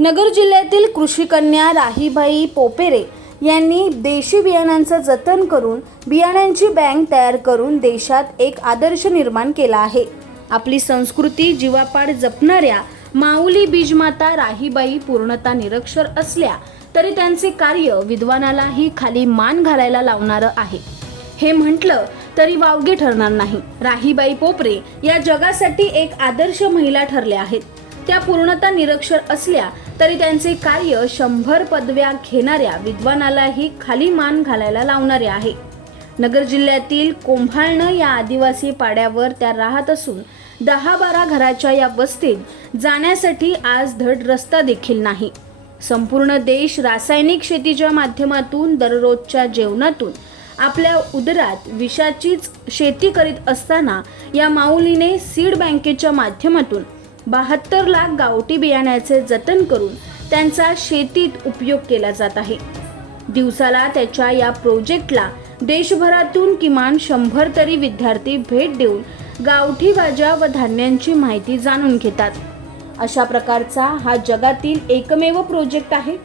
नगर जिल्ह्यातील कृषीकन्या राहीबाई पोपेरे यांनी देशी बियाणांचं जतन करून बियाण्यांची बँक तयार करून देशात एक आदर्श निर्माण केला आहे. आपली संस्कृती जीवापाड जपणाऱ्या माऊली बीजमाता राहीबाई पूर्णता निरक्षर असल्या तरी त्यांचे कार्य विद्वानालाही खाली मान घालायला लावणारं आहे. हे म्हटलं तरी वावगे ठरणार नाही. राहीबाई पोपरे या जगासाठी एक आदर्श महिला ठरल्या आहेत. त्या पूर्णतः निरक्षर असल्या तरी त्यांचे कार्य शंभर पदव्या घेणाऱ्या विद्वानालाही खाली मान घालायला लावणारे आहे. नगर जिल्ह्यातील कोंभाळणं या आदिवासी पाड्यावर त्या राहत असून दहा बारा घराच्या या वस्तीत जाण्यासाठी आज धड रस्ता देखील नाही. संपूर्ण देश रासायनिक शेतीच्या माध्यमातून दररोजच्या जेवणातून आपल्या उदरात विषाचीच शेती करीत असताना या माऊलीने सीड बँकेच्या माध्यमातून बहात्तर लाख गावठी बियाण्याचे जतन करून त्यांचा शेतीत उपयोग केला जात आहे. दिवसाला त्याच्या या प्रोजेक्टला देशभरातून किमान शंभर तरी विद्यार्थी भेट देऊन गावठी भाज्या व धान्यांची माहिती जाणून घेतात. अशा प्रकारचा हा जगातील एकमेव प्रोजेक्ट आहे.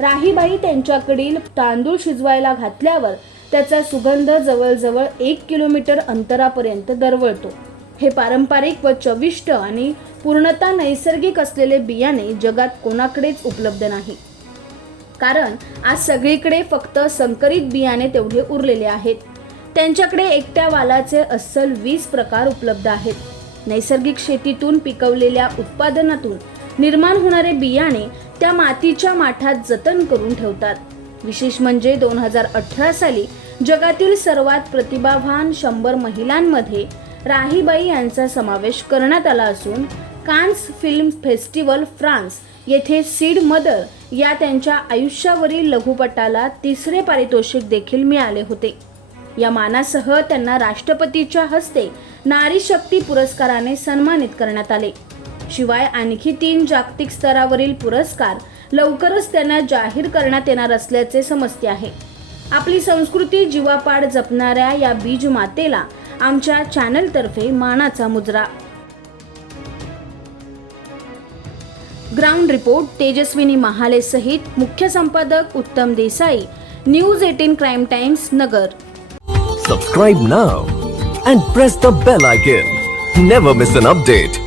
राहीबाई त्यांच्याकडील तांदूळ शिजवायला घातल्यावर त्याचा सुगंध जवळजवळ एक किलोमीटर अंतरापर्यंत दरवळतो. हे पारंपरिक व चविष्ट आणि पूर्णतः नैसर्गिक असलेले बियाणे जगात कोणाकडेच उपलब्ध नाही. कारण आज सगळीकडे फक्त संकरित बियाणे तेवढे उरलेले आहेत. त्यांच्याकडे एकट्या वालाचे अस्सल वीस प्रकार उपलब्ध आहेत. नैसर्गिक शेतीतून पिकवलेल्या उत्पादनातून निर्माण होणारे बियाणे त्या मातीच्या माठात जतन करून ठेवतात. विशेष म्हणजे दोन हजार अठरा साली जगातील सर्वात प्रतिभावान शंभर महिलांमध्ये राहीबाई यांचा समावेश करण्यात आला असून कान्स फिल्म फेस्टिवल फ्रान्स येथे सीड मदर या त्यांच्या आयुष्यावरील लघुपटाला तिसरे पारितोषिक देखील मिळाले होते. या मानासह त्यांना राष्ट्रपतीच्या हस्ते नारी शक्ती पुरस्काराने सन्मानित करण्यात आले. शिवाय आणखी तीन जागतिक स्तरावरील पुरस्कार लवकरच त्यांना जाहीर करण्यात येणार असल्याचे समजते आहे. आपली संस्कृती जीवापाड जपणाऱ्या या बीज मातेला आमच्या चॅनलतर्फे मानाचा मुजरा. ग्राउंड रिपोर्ट तेजस्विनी महाले सहित मुख्य संपादक Uttam Desai news eighteen crime times Nagar. Subscribe now and press the bell icon. Never miss an update